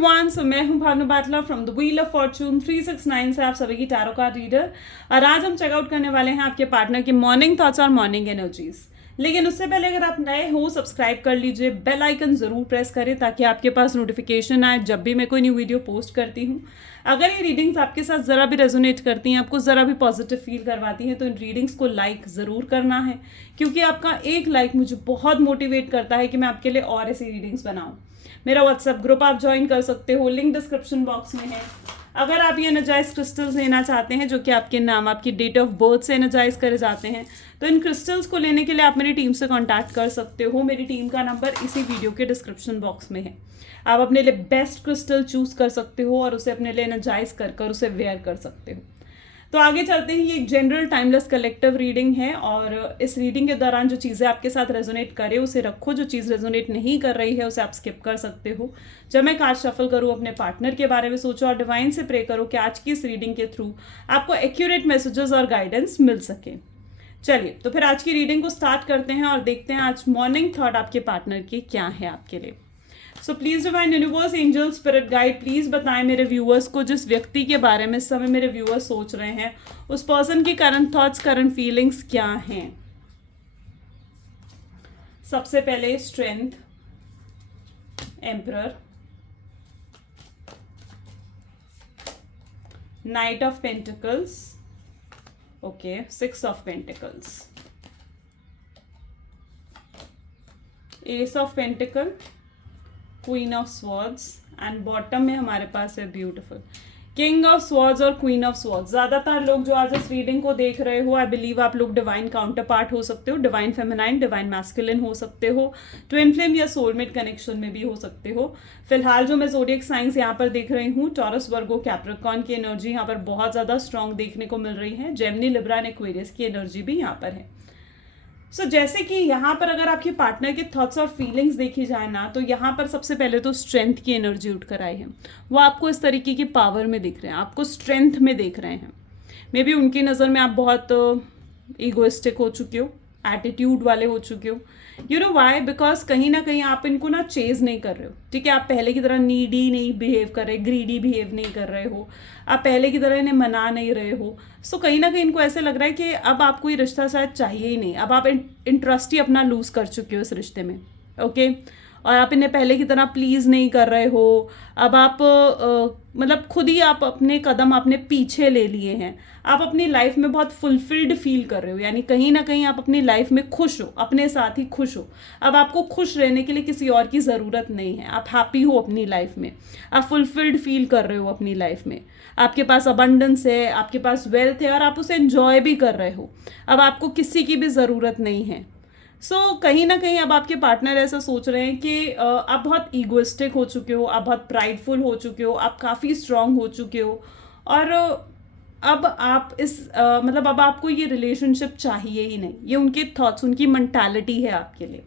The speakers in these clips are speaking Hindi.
एवरीवन, सो मैं हूं Bhanu Batla from the wheel of fortune 369 से आप सभी की टैरो कार्ड रीडर। और आज हम चेकआउट करने वाले हैं आपके पार्टनर की मॉर्निंग थॉट्स और मॉर्निंग एनर्जीज। लेकिन उससे पहले अगर आप नए हो, सब्सक्राइब कर लीजिए, बेल आइकन जरूर प्रेस करें ताकि आपके पास नोटिफिकेशन आए जब भी मैं कोई न्यू वीडियो पोस्ट करती हूँ। अगर ये रीडिंग्स आपके साथ ज़रा भी रेजोनेट करती हैं, आपको ज़रा भी पॉजिटिव फील करवाती हैं, तो इन रीडिंग्स को लाइक ज़रूर करना है, क्योंकि आपका एक लाइक मुझे बहुत मोटिवेट करता है कि मैं आपके लिए और ऐसी रीडिंग्स बनाऊँ। मेरा व्हाट्सएप ग्रुप आप ज्वाइन कर सकते हो, लिंक डिस्क्रिप्शन बॉक्स में है। अगर आप ये एनर्जाइज क्रिस्टल्स लेना चाहते हैं जो कि आपके नाम, आपकी डेट ऑफ बर्थ से एनर्जाइज करे जाते हैं, तो इन क्रिस्टल्स को लेने के लिए आप मेरी टीम से कांटेक्ट कर सकते हो। मेरी टीम का नंबर इसी वीडियो के डिस्क्रिप्शन बॉक्स में है। आप अपने लिए बेस्ट क्रिस्टल चूज कर सकते हो और उसे अपने लिए एनर्जाइज कर कर उसे वेयर कर सकते हो। तो आगे चलते हैं। ये एक जनरल टाइमलेस कलेक्टिव रीडिंग है और इस रीडिंग के दौरान जो चीज़ें आपके साथ रेजोनेट करे उसे रखो, जो चीज़ रेजोनेट नहीं कर रही है उसे आप स्किप कर सकते हो। जब मैं कार्ड शफल करूँ, अपने पार्टनर के बारे में सोचो और डिवाइन से प्रे करो कि आज की इस रीडिंग के थ्रू आपको एक्यूरेट मैसेजेस और गाइडेंस मिल सके। चलिए, तो फिर आज की रीडिंग को स्टार्ट करते हैं और देखते हैं आज मॉर्निंग थॉट आपके पार्टनर की क्या है आपके लिए। सो please divine universe, angel, spirit guide, please बताएं मेरे व्यूअर्स को जिस व्यक्ति के बारे में इस समय मेरे व्यूअर्स सोच रहे हैं, उस पर्सन की करंट थॉट्स, करंट फीलिंग्स क्या हैं। सबसे पहले strength, emperor, night of pentacles, okay, 6 of pentacles, S of pentacle, queen of swords and bottom में हमारे पास है ब्यूटीफुल किंग ऑफ स्वॉर्ड्स और क्वीन ऑफ स्वॉर्ड्स। ज़्यादातर लोग जो आज इस रीडिंग को देख रहे हो, आई बिलीव आप लोग डिवाइन काउंटर पार्ट हो सकते हो, डिवाइन फेमिनाइन, डिवाइन मैस्कुलिन हो सकते हो, ट्विन फ्लेम या सोलमेट कनेक्शन में भी हो सकते हो। फिलहाल जो मैं ज़ोडिएक साइंस यहाँ पर देख रही हूँ, टॉरस, वर्गो, कैप्रिकॉर्न की एनर्जी यहाँ पर बहुत ज़्यादा स्ट्रॉन्ग देखने को मिल रही है। जेमिनी, लिब्रा एंड एक्वेरियस की एनर्जी भी यहाँ पर है। सो जैसे कि यहाँ पर अगर आपके पार्टनर के थॉट्स और फीलिंग्स देखी जाए ना, तो यहाँ पर सबसे पहले तो स्ट्रेंथ की एनर्जी उठ कर आई है। वो आपको इस तरीके की पावर में दिख रहे हैं, आपको स्ट्रेंथ में देख रहे हैं। मे बी उनकी नज़र में आप बहुत ईगोइस्टिक हो चुके हो, एटीट्यूड वाले हो चुके हो। You know why? बिकॉज कहीं ना कहीं आप इनको ना चेज नहीं कर रहे हो, ठीक है। आप पहले की तरह नीडी नहीं बिहेव कर रहे, ग्रीडी बिहेव नहीं कर रहे हो, आप पहले की तरह इन्हें मना नहीं रहे हो। सो कहीं ना कहीं इनको ऐसे लग रहा है कि अब आपको ये रिश्ता शायद चाहिए ही नहीं, अब आप इंटरेस्ट ही अपना लूज़ कर चुके हो इस रिश्ते में, ओके। और आप इन्हें पहले की तरह प्लीज़ नहीं कर रहे हो। अब आप मतलब खुद ही आप अपने कदम अपने पीछे ले लिए हैं। आप अपनी लाइफ में बहुत फुलफिल्ड फील कर रहे हो, यानी कहीं ना कहीं आप अपनी लाइफ में खुश हो, अपने साथ ही खुश हो। अब आपको खुश रहने के लिए किसी और की ज़रूरत नहीं है, आप हैप्पी हो अपनी लाइफ में, आप फुलफिल्ड फील कर रहे हो अपनी लाइफ में। आपके पास अबंडेंस है, आपके पास वेल्थ है और आप उसे एंजॉय भी कर रहे हो। अब आपको किसी की भी ज़रूरत नहीं है। कहीं ना कहीं अब आपके पार्टनर ऐसा सोच रहे हैं कि आप बहुत ईगोइस्टिक हो चुके हो, आप बहुत प्राइडफुल हो चुके हो, आप काफ़ी स्ट्रांग हो चुके हो और अब आप मतलब अब आपको ये रिलेशनशिप चाहिए ही नहीं। ये उनके थॉट्स, उनकी मेंटालिटी है आपके लिए।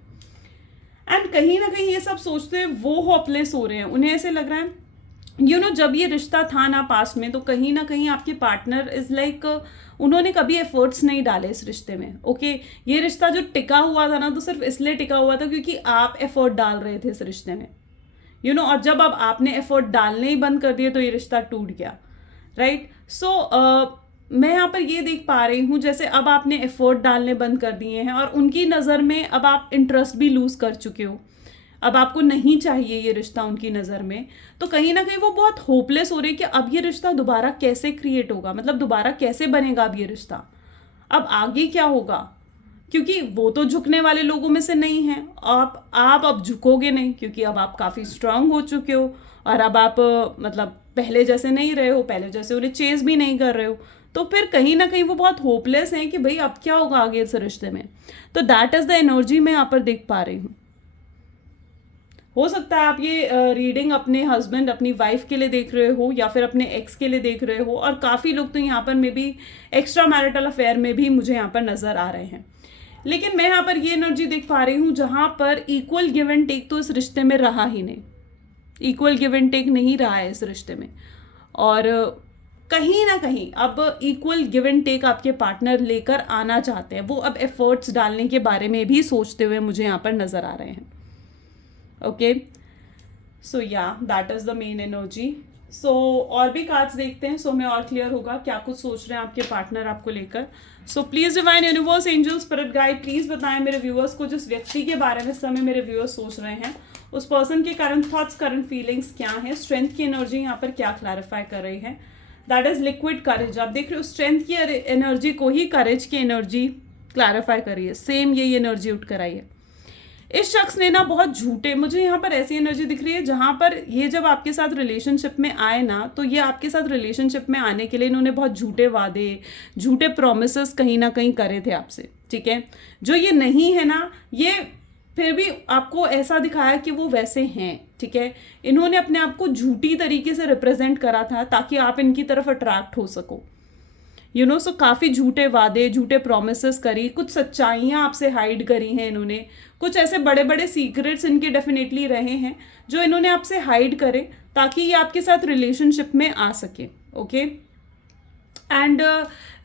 एंड कहीं ना कहीं ये सब सोचते हैं वो होपलेस हो रहे हैं। उन्हें ऐसे लग रहा है जब ये रिश्ता था ना पास्ट में, तो कहीं ना कहीं आपके पार्टनर इज लाइक उन्होंने कभी एफर्ट्स नहीं डाले इस रिश्ते में, ओके। ये रिश्ता जो टिका हुआ था ना, तो सिर्फ इसलिए टिका हुआ था क्योंकि आप एफर्ट डाल रहे थे इस रिश्ते में, और जब अब आपने एफर्ट डालने ही बंद कर दिए तो ये रिश्ता टूट गया, राइट। मैं यहाँ पर ये देख पा रही हूँ जैसे अब आपने एफर्ट डालने बंद कर दिए हैं और उनकी नज़र में अब आप इंटरेस्ट भी लूज़ कर चुके हो। अब आपको नहीं चाहिए ये रिश्ता उनकी नज़र में, तो कहीं ना कहीं वो बहुत होपलेस हो रही है कि अब ये रिश्ता दोबारा कैसे क्रिएट होगा, मतलब दोबारा कैसे बनेगा अब ये रिश्ता, अब आगे क्या होगा। क्योंकि वो तो झुकने वाले लोगों में से नहीं है। आप अब झुकोगे नहीं क्योंकि अब आप काफ़ी स्ट्रांग हो चुके हो और अब आप मतलब पहले जैसे नहीं रहे हो, पहले जैसे उन्हें चेज भी नहीं कर रहे हो। तो फिर कहीं ना कहीं वो बहुत होपलेस हैं कि भाई अब क्या होगा आगे इस रिश्ते में। तो दैट इज़ द एनर्जी मैं यहाँ पर देख पा रही हूँ। हो सकता है आप ये रीडिंग अपने हस्बैंड, अपनी वाइफ के लिए देख रहे हो या फिर अपने एक्स के लिए देख रहे हो, और काफ़ी लोग तो यहाँ पर may be extra marital affair में भी मुझे यहाँ पर नज़र आ रहे हैं। लेकिन मैं यहाँ पर ये एनर्जी देख पा रही हूँ जहाँ पर इक्वल गिव एंड टेक तो इस रिश्ते में रहा ही नहीं, इक्वल गिव एंड टेक नहीं रहा है इस रिश्ते में। और कहीं ना कहीं अब इक्वल गिव एंड टेक आपके पार्टनर लेकर आना चाहते हैं। वो अब एफर्ट्स डालने के बारे में भी सोचते हुए मुझे यहाँ पर नज़र आ रहे हैं, okay. So yeah that is the main energy. So और भी कार्ड्स देखते हैं, सो हमें और क्लियर होगा क्या कुछ सोच रहे हैं आपके पार्टनर आपको लेकर. सो please divine universe angel spirit guide please बताएं मेरे व्यूअर्स को जिस व्यक्ति के बारे में इस समय मेरे व्यूअर्स सोच रहे हैं, उस पर्सन के करंट थॉट्स करंट फीलिंग्स क्या है, स्ट्रेंथ की एनर्जी यहाँ पर क्या क्लैरिफाई कर रही है. That is liquid courage. आप देख रहे हो स्ट्रेंथ की एनर्जी को ही करेज की एनर्जी क्लैरिफाई करिए. सेम यही एनर्जी उठ कर आई है. इस शख्स ने ना बहुत झूठे, मुझे यहाँ पर ऐसी एनर्जी दिख रही है जहाँ पर ये जब आपके साथ रिलेशनशिप में आए ना, तो ये आपके साथ रिलेशनशिप में आने के लिए इन्होंने बहुत झूठे वादे, झूठे प्रोमिसेस कहीं ना कहीं करे थे आपसे. ठीक है, जो ये नहीं है ना, ये फिर भी आपको ऐसा दिखाया कि वो वैसे हैं. ठीक है, इन्होंने अपने आप को झूठी तरीके से रिप्रेजेंट करा था ताकि आप इनकी तरफ अट्रैक्ट हो सको. यू नो, सो काफ़ी झूठे वादे, झूठे प्रोमिसेस करी, कुछ सच्चाइयाँ आपसे हाइड करी हैं इन्होंने. कुछ ऐसे बड़े बड़े सीक्रेट्स इनके डेफिनेटली रहे हैं जो इन्होंने आपसे हाइड करे ताकि ये आपके साथ रिलेशनशिप में आ सके. ओके, एंड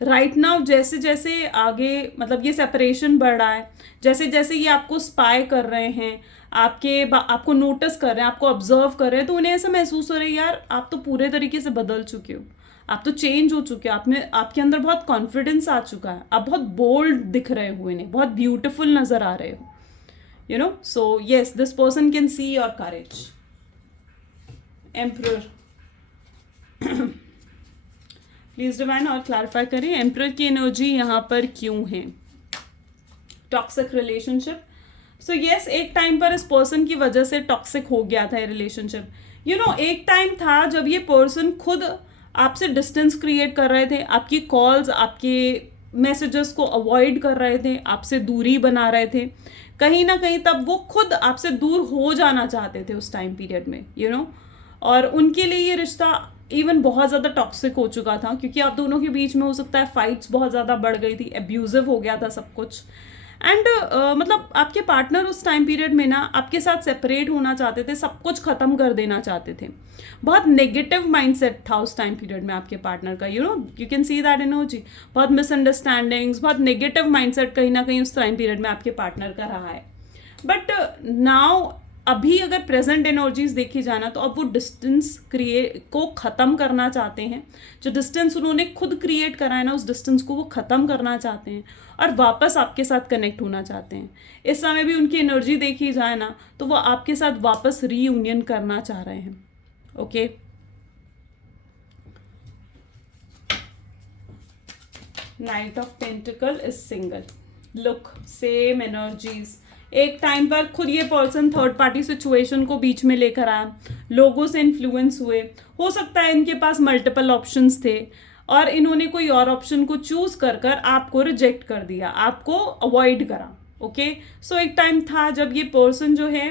राइट नाउ जैसे जैसे आगे मतलब ये सेपरेशन बढ़ रहा है, जैसे जैसे ये आपको स्पाई कर रहे हैं, आपको नोटिस कर रहे हैं, आपको ऑब्जर्व कर रहे हैं, तो उन्हें ऐसा महसूस हो रहा है यार आप तो पूरे तरीके से बदल चुके हो, आप तो चेंज हो चुके हो, आपके अंदर बहुत कॉन्फिडेंस आ चुका है, आप बहुत बोल्ड दिख रहे हो, इन्हें बहुत ब्यूटिफुल नजर आ रहे हो. You know, so yes this person can see your courage. Emperor please divine और क्लैरिफाई करें एम्परर की एनर्जी यहाँ पर क्यों है. Toxic relationship. सो येस, एक टाइम पर इस पर्सन की वजह से टॉक्सिक हो गया था ये रिलेशनशिप. यू नो, एक टाइम था जब ये पर्सन खुद आपसे डिस्टेंस क्रिएट कर रहे थे, आपकी कॉल्स, आपके मैसेजेस को अवॉइड कर रहे थे, आपसे दूरी बना रहे थे. कहीं ना कहीं तब वो खुद आपसे दूर हो जाना चाहते थे उस टाइम पीरियड में. यू नो, और उनके लिए ये रिश्ता इवन बहुत ज़्यादा टॉक्सिक हो चुका था क्योंकि आप दोनों के बीच में हो सकता है फाइट्स बहुत ज़्यादा बढ़ गई थी, एब्यूजिव हो गया था सब कुछ. एंड मतलब आपके पार्टनर उस टाइम पीरियड में ना आपके साथ सेपरेट होना चाहते थे, सब कुछ ख़त्म कर देना चाहते थे. बहुत नेगेटिव माइंडसेट था उस टाइम पीरियड में आपके पार्टनर का. You know, you can see that energy. बहुत मिसअंडरस्टैंडिंग्स, बहुत नेगेटिव माइंडसेट कहीं ना कहीं उस टाइम पीरियड में आपके पार्टनर का रहा है. बट नाउ अभी अगर प्रेजेंट एनर्जीज देखी जाए ना, तो अब वो डिस्टेंस को ख़त्म करना चाहते हैं. जो डिस्टेंस उन्होंने खुद क्रिएट करा है ना, उस डिस्टेंस को वो ख़त्म करना चाहते हैं और वापस आपके साथ कनेक्ट होना चाहते हैं. इस समय भी उनकी एनर्जी देखी जाए ना, तो वो आपके साथ वापस रीयूनियन करना चाह रहे हैं. Okay, night of pentacle is single. Look, same energies. एक टाइम पर खुद ये पर्सन थर्ड पार्टी सिचुएशन को बीच में लेकर आया, लोगों से इन्फ्लुएंस हुए. हो सकता है इनके पास मल्टीपल ऑप्शंस थे और इन्होंने कोई और ऑप्शन को चूज कर कर आपको रिजेक्ट कर दिया, आपको अवॉइड करा. ओके, सो एक टाइम था जब ये पर्सन जो है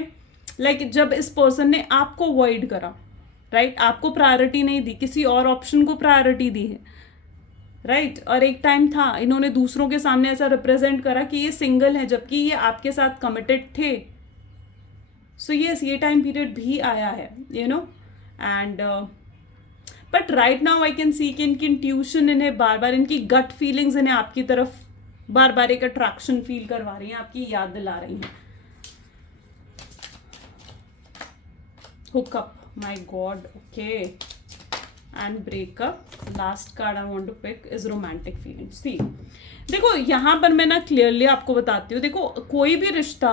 जब इस पर्सन ने आपको अवॉइड करा, राइट, आपको प्रायोरिटी नहीं दी, किसी और ऑप्शन को प्रायोरिटी दी है, राइट. और एक टाइम था इन्होंने दूसरों के सामने ऐसा रिप्रेजेंट करा कि ये सिंगल है जबकि ये आपके साथ कमिटेड थे. सो यस, ये टाइम पीरियड भी आया है. You know, and but right now I can सी कि इनकी इंट्यूशन इन्हें बार बार, इनकी गट फीलिंग्स इन्हें आपकी तरफ बार बार एक अट्रैक्शन फील करवा रही हैं, आपकी याद दिला रही हैं. Hookup, my god. Okay, and breakup. Last card I want to pick is romantic feelings. See, देखो यहाँ पर मैं ना क्लियरली आपको बताती हूँ. देखो, कोई भी रिश्ता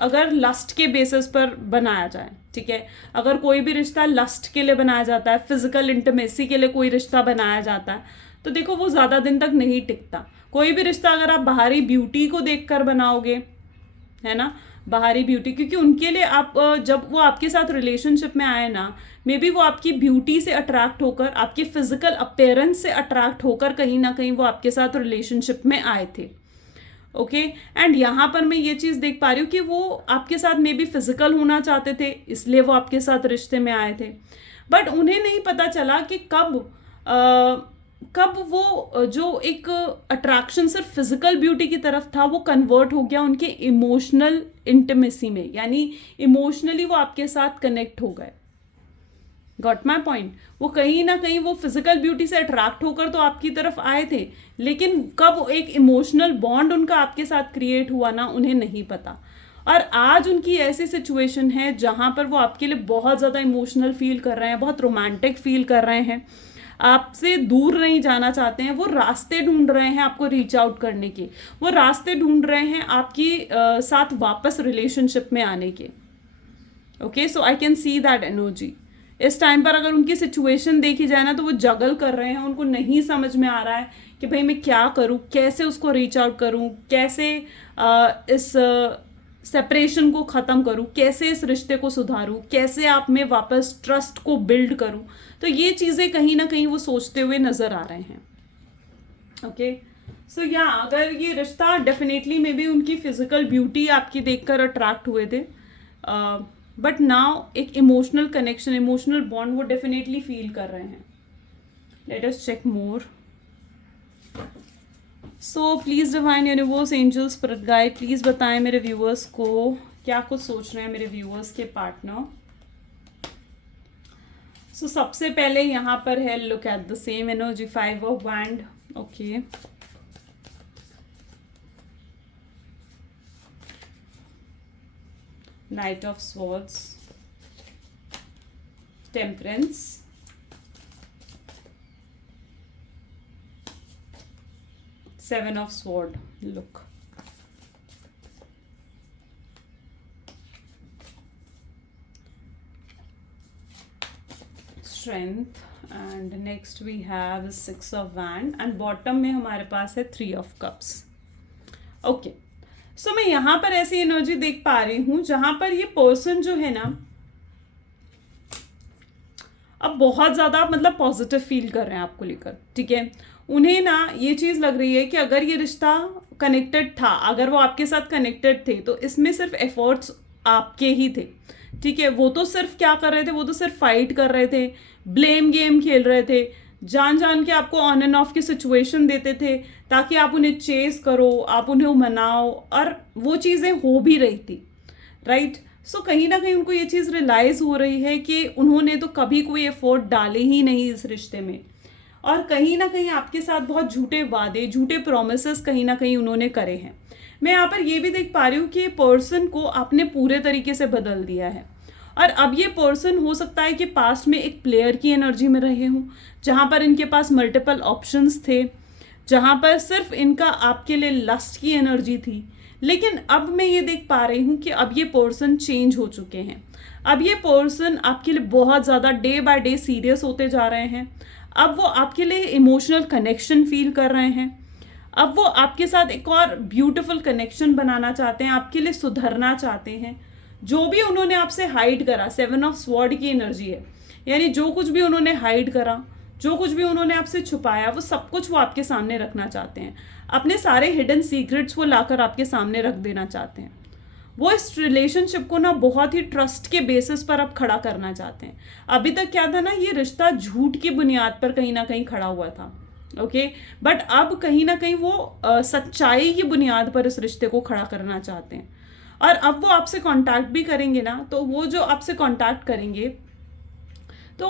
अगर लस्ट के बेसिस पर बनाया जाए, ठीक है, अगर कोई भी रिश्ता लस्ट के लिए बनाया जाता है, फिजिकल इंटीमेसी के लिए कोई रिश्ता बनाया जाता है, तो देखो वो ज़्यादा दिन तक नहीं टिकता. कोई भी रिश्ता अगर आप बाहरी ब्यूटी को देखकर बनाओगे, है ना, बाहरी ब्यूटी, क्योंकि उनके लिए आप जब वो आपके साथ रिलेशनशिप में आए ना, मे बी वो आपकी ब्यूटी से अट्रैक्ट होकर, आपके फिजिकल अपीयरेंस से अट्रैक्ट होकर कहीं ना कहीं वो आपके साथ रिलेशनशिप में आए थे. ओके, एंड यहाँ पर मैं ये चीज़ देख पा रही हूँ कि वो आपके साथ मे बी फिजिकल होना चाहते थे, इसलिए वो आपके साथ रिश्ते में आए थे. बट उन्हें नहीं पता चला कि कब वो जो एक अट्रैक्शन सिर्फ फिजिकल ब्यूटी की तरफ था, वो कन्वर्ट हो गया उनके इमोशनल इंटीमेसी में, यानी इमोशनली वो आपके साथ कनेक्ट हो गए. Got my point. वो कहीं ना कहीं वो फिजिकल ब्यूटी से अट्रैक्ट होकर तो आपकी तरफ आए थे, लेकिन कब एक इमोशनल बॉन्ड उनका आपके साथ क्रिएट हुआ ना, उन्हें नहीं पता. और आज उनकी ऐसी सिचुएशन है जहाँ पर वो आपके लिए बहुत ज़्यादा इमोशनल फील कर रहे हैं, बहुत रोमांटिक फील कर रहे हैं, आपसे दूर नहीं जाना चाहते हैं, वो रास्ते ढूंढ रहे हैं आपको रीच आउट करने के, वो रास्ते ढूंढ रहे हैं आपकी साथ वापस रिलेशनशिप में आने के। Okay, so I can see that energy. इस टाइम पर अगर उनकी सिचुएशन देखी जाए ना तो वो जगल कर रहे हैं, उनको नहीं समझ में आ रहा है कि भाई मैं क्या करूँ, कैसे उसको रीच आउट करूँ, कैसे इस सेपरेशन को ख़त्म करूँ, कैसे इस रिश्ते को सुधारूँ, कैसे आप में वापस ट्रस्ट को बिल्ड करूँ। तो ये चीज़ें कहीं ना कहीं वो सोचते हुए नज़र आ रहे हैं। ओके, सो या अगर ये रिश्ता डेफिनेटली मे बी उनकी फिजिकल ब्यूटी आपकी देखकर अट्रैक्ट हुए थे, बट नाउ एक इमोशनल कनेक्शन, इमोशनल बॉन्ड वो डेफिनेटली फील कर रहे हैं। Let us check more. So please divine universe, angels, spirit guide, please बताएं मेरे व्यूअर्स को क्या कुछ सोच रहे हैं मेरे व्यूअर्स के पार्टनर। सो सबसे पहले यहाँ पर है look at the same energy, 5 of wand. Okay, Knight of Swords, Temperance, Seven of Sword. Look, Strength, and next we have 6 of Wand, and bottom में हमारे पास है 3 of Cups. Okay. सो मैं यहाँ पर ऐसी एनर्जी देख पा रही हूँ जहाँ पर ये पर्सन जो है ना अब बहुत ज़्यादा मतलब पॉजिटिव फील कर रहे हैं आपको लेकर। ठीक है, उन्हें ना ये चीज़ लग रही है कि अगर ये रिश्ता कनेक्टेड था, अगर वो आपके साथ कनेक्टेड थे तो इसमें सिर्फ एफर्ट्स आपके ही थे। ठीक है, वो तो सिर्फ क्या कर रहे थे, वो तो सिर्फ फाइट कर रहे थे, ब्लेम गेम खेल रहे थे, जान जान के आपको ऑन एंड ऑफ की सिचुएशन देते थे ताकि आप उन्हें चेस करो, आप उन्हें मनाओ, और वो चीज़ें हो भी रही थी। राइट, सो कहीं ना कहीं उनको ये चीज़ रियलाइज हो रही है कि उन्होंने तो कभी कोई एफर्ट डाले ही नहीं इस रिश्ते में, और कहीं ना कहीं आपके साथ बहुत झूठे वादे, झूठे प्रोमिसेस कहीं ना कहीं उन्होंने करे हैं। मैं यहाँ पर ये भी देख पा रही हूँ कि पर्सन को आपने पूरे तरीके से बदल दिया है, और अब ये पर्सन हो सकता है कि पास्ट में एक प्लेयर की एनर्जी में रहे हों, जहाँ पर इनके पास मल्टीपल ऑप्शंस थे, जहाँ पर सिर्फ इनका आपके लिए लस्ट की एनर्जी थी। लेकिन अब मैं ये देख पा रही हूँ कि अब ये पर्सन चेंज हो चुके हैं। अब ये पर्सन आपके लिए बहुत ज़्यादा डे बाय डे सीरियस होते जा रहे हैं। अब वो आपके लिए इमोशनल कनेक्शन फील कर रहे हैं। अब वो आपके साथ एक और ब्यूटीफुल कनेक्शन बनाना चाहते हैं, आपके लिए सुधरना चाहते हैं। जो भी उन्होंने आपसे हाइड करा, 7 ऑफ स्वॉर्ड की एनर्जी है, यानी जो कुछ भी उन्होंने हाइड करा, जो कुछ भी उन्होंने आपसे छुपाया, वो सब कुछ वो आपके सामने रखना चाहते हैं। अपने सारे हिडन सीक्रेट्स वो लाकर आपके सामने रख देना चाहते हैं। वो इस रिलेशनशिप को ना बहुत ही ट्रस्ट के बेसिस पर अब खड़ा करना चाहते हैं। अभी तक क्या था ना, ये रिश्ता झूठ की बुनियाद पर कहीं ना कहीं खड़ा हुआ था। ओके, बट अब कहीं ना कहीं वो सच्चाई की बुनियाद पर इस रिश्ते को खड़ा करना चाहते हैं। और अब वो आपसे कांटेक्ट भी करेंगे ना, तो वो जो आपसे कांटेक्ट करेंगे तो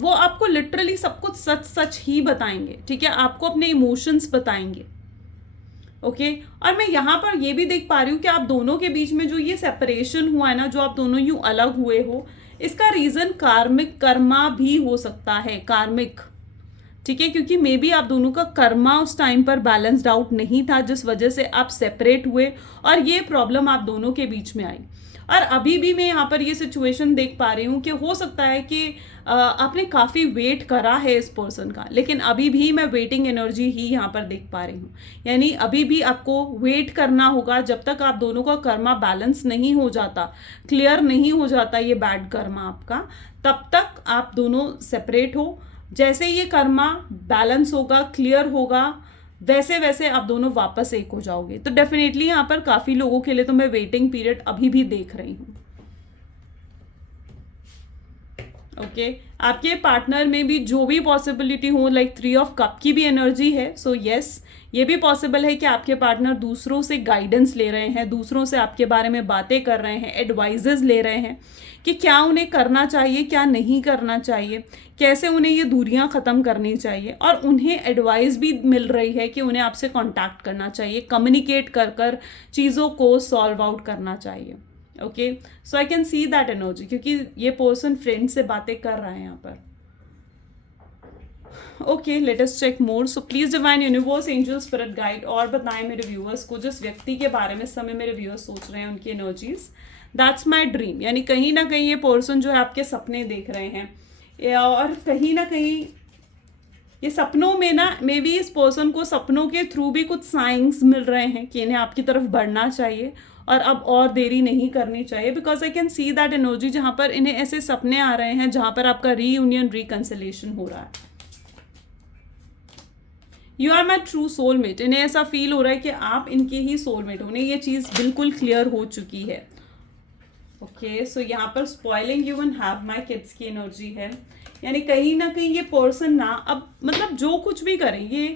वो आपको लिटरली सब कुछ सच सच ही बताएंगे। ठीक है, आपको अपने इमोशंस बताएंगे। ओके, और मैं यहाँ पर ये भी देख पा रही हूँ कि आप दोनों के बीच में जो ये सेपरेशन हुआ है ना, जो आप दोनों यूं अलग हुए हो, इसका रीजन कार्मिक कर्मा भी हो सकता है। कार्मिक, ठीक है, क्योंकि मे बी आप दोनों का कर्मा उस टाइम पर बैलेंस्ड आउट नहीं था, जिस वजह से आप सेपरेट हुए और ये प्रॉब्लम आप दोनों के बीच में आई। और अभी भी मैं यहाँ पर ये सिचुएशन देख पा रही हूँ कि हो सकता है कि आपने काफ़ी वेट करा है इस पर्सन का, लेकिन अभी भी मैं वेटिंग एनर्जी ही यहाँ पर देख पा रही हूँ। यानी अभी भी आपको वेट करना होगा जब तक आप दोनों का कर्मा बैलेंस नहीं हो जाता, क्लियर नहीं हो जाता ये बैड कर्मा आपका, तब तक आप दोनों सेपरेट हो। जैसे ये कर्मा बैलेंस होगा, क्लियर होगा, वैसे वैसे आप दोनों वापस एक हो जाओगे। तो डेफिनेटली यहाँ पर काफ़ी लोगों के लिए तो मैं वेटिंग पीरियड अभी भी देख रही हूँ। ओके आपके पार्टनर में भी जो भी पॉसिबिलिटी हो, लाइक 3 ऑफ कप की भी एनर्जी है. सो यस, ये भी पॉसिबल है कि आपके पार्टनर दूसरों से गाइडेंस ले रहे हैं, दूसरों से आपके बारे में बातें कर रहे हैं, एडवाइजेज ले रहे हैं कि क्या उन्हें करना चाहिए, क्या नहीं करना चाहिए, कैसे उन्हें ये दूरियां ख़त्म करनी चाहिए. और उन्हें एडवाइस भी मिल रही है कि उन्हें आपसे कांटेक्ट करना चाहिए, कम्युनिकेट कर कर चीज़ों को सॉल्व आउट करना चाहिए. Okay so I can see that energy, क्योंकि ये पर्सन फ्रेंड से बातें कर रहा है यहाँ पर. Okay let us check more. So please divine universe, angel, spirit guide और बताएं मेरे व्यूअर्स को जिस व्यक्ति के बारे में इस समय मेरे व्यूअर्स सोच रहे हैं उनकी एनर्जीज. दैट्स माई ड्रीम, यानी कहीं ना कहीं ये पर्सन जो है आपके सपने देख रहे हैं, और कहीं ना कहीं ये सपनों में ना मे बी इस पर्सन को सपनों के थ्रू भी कुछ साइंस मिल रहे हैं कि इन्हें आपकी तरफ बढ़ना चाहिए और अब और देरी नहीं करनी चाहिए. Because I can see that energy जहाँ पर इन्हें ऐसे सपने आ रहे हैं जहाँ पर आपका रीयूनियन, रिकंसिलेशन हो रहा है. You are my true soulmate, इन्हें ऐसा फील हो रहा है कि आप इनके ही सोलमेट हो. उन्हें ये चीज़ बिल्कुल क्लियर हो चुकी है. ओके सो यहाँ पर spoiling you and have my kids की एनर्जी है, यानी कहीं ना कहीं ये पर्सन ना अब मतलब जो कुछ भी करें ये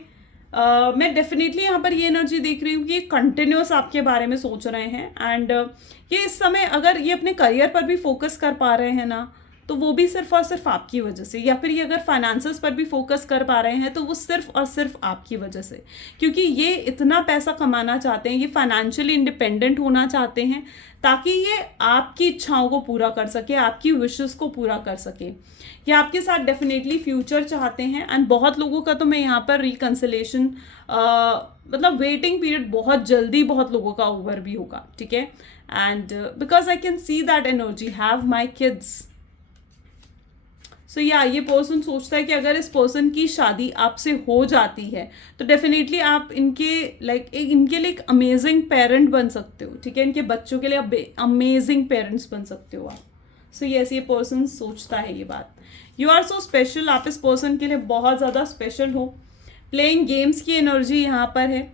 मैं डेफिनेटली यहाँ पर ये एनर्जी देख रही हूँ कि ये कंटिन्यूस आपके बारे में सोच रहे हैं. एंड ये इस समय अगर ये अपने करियर पर भी फोकस कर पा रहे हैं ना, तो वो भी सिर्फ और सिर्फ आपकी वजह से. या फिर ये अगर फाइनेंसेस पर भी फोकस कर पा रहे हैं तो वो सिर्फ और सिर्फ आपकी वजह से, क्योंकि ये इतना पैसा कमाना चाहते हैं, ये फाइनेंशियली इंडिपेंडेंट होना चाहते हैं ताकि ये आपकी इच्छाओं को पूरा कर सके, आपकी विशेस को पूरा कर सके. ये आपके साथ डेफिनेटली फ्यूचर चाहते हैं. एंड बहुत लोगों का तो मैं यहाँ पर रिकंसिलेशन मतलब वेटिंग पीरियड बहुत जल्दी बहुत लोगों का ओवर भी होगा. ठीक है, and because I can see that energy, have my kids. So yeah ये पर्सन सोचता है कि अगर इस पर्सन की शादी आपसे हो जाती है तो डेफिनेटली आप इनके इनके लिए एक अमेजिंग पेरेंट बन सकते हो. ठीक है, इनके बच्चों के लिए अमेजिंग पेरेंट्स बन सकते हो आप. सो यस ये पर्सन सोचता है ये बात. यू आर सो स्पेशल, आप इस पर्सन के लिए बहुत ज़्यादा स्पेशल हो. प्लेइंग गेम्स की एनर्जी यहाँ पर है,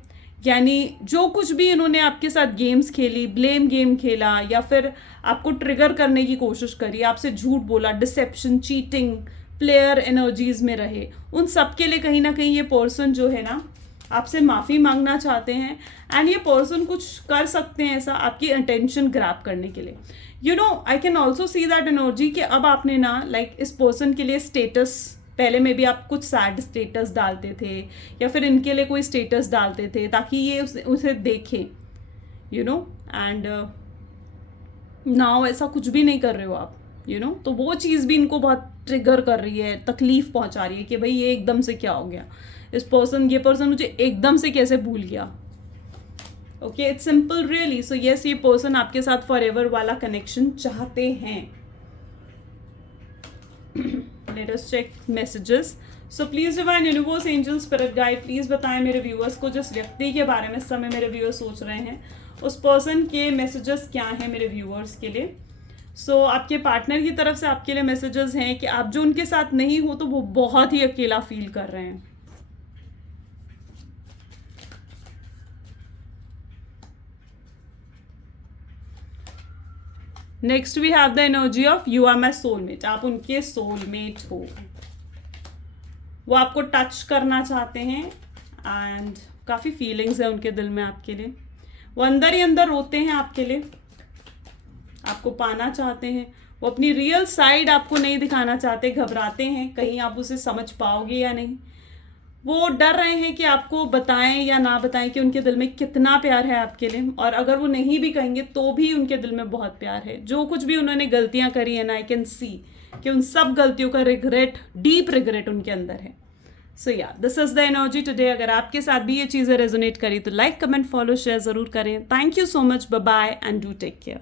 यानी जो कुछ भी इन्होंने आपके साथ गेम्स खेली, ब्लेम गेम खेला या फिर आपको ट्रिगर करने की कोशिश करी, आपसे झूठ बोला, डिसेप्शन, चीटिंग, प्लेयर एनर्जीज में रहे, उन सब के लिए कहीं ना कहीं ये पर्सन जो है ना आपसे माफ़ी मांगना चाहते हैं. एंड ये पर्सन कुछ कर सकते हैं ऐसा आपकी अटेंशन ग्रैब करने के लिए. You know I can also see that energy कि अब आपने ना इस पर्सन के लिए स्टेटस, पहले में भी आप कुछ सैड स्टेटस डालते थे या फिर इनके लिए कोई स्टेटस डालते थे ताकि ये उसे देखें, यू नो. एंड नाउ ऐसा कुछ भी नहीं कर रहे हो आप, यू नो. तो वो चीज़ भी इनको बहुत ट्रिगर कर रही है, तकलीफ पहुंचा रही है कि भाई ये एकदम से क्या हो गया, ये पर्सन मुझे एकदम से कैसे भूल गया. Okay it's simple really. So yes ये पर्सन आपके साथ फॉर एवर वाला कनेक्शन चाहते हैं. Let us check messages. So please divine universe, angel, spirit guide, please बताएं मेरे व्यूअर्स को जिस व्यक्ति के बारे में इस समय मेरे व्यूअर्स सोच रहे हैं उस पर्सन के मैसेजेस क्या हैं मेरे व्यूअर्स के लिए. सो आपके पार्टनर की तरफ से आपके लिए मैसेजेस हैं कि आप जो उनके साथ नहीं हो तो वो बहुत ही अकेला फील कर रहे हैं. Next we have the energy of you are my soulmate, आप उनके सोलमेट हो. वो आपको टच करना चाहते हैं एंड काफ़ी फीलिंग्स है उनके दिल में आपके लिए. वो अंदर ही अंदर रोते हैं आपके लिए, आपको पाना चाहते हैं. वो अपनी रियल साइड आपको नहीं दिखाना चाहते, घबराते हैं कहीं आप उसे समझ पाओगे या नहीं. वो डर रहे हैं कि आपको बताएं या ना बताएं कि उनके दिल में कितना प्यार है आपके लिए. और अगर वो नहीं भी कहेंगे तो भी उनके दिल में बहुत प्यार है. जो कुछ भी उन्होंने गलतियां करी है ना, आई कैन सी कि उन सब गलतियों का रिग्रेट, डीप रिग्रेट उनके अंदर है. सो या this is the energy today. अगर आपके साथ भी ये चीज़ें रेजोनेट करी तो लाइक, कमेंट, फॉलो, शेयर ज़रूर करें. Thank you so much. Bye bye and do take care.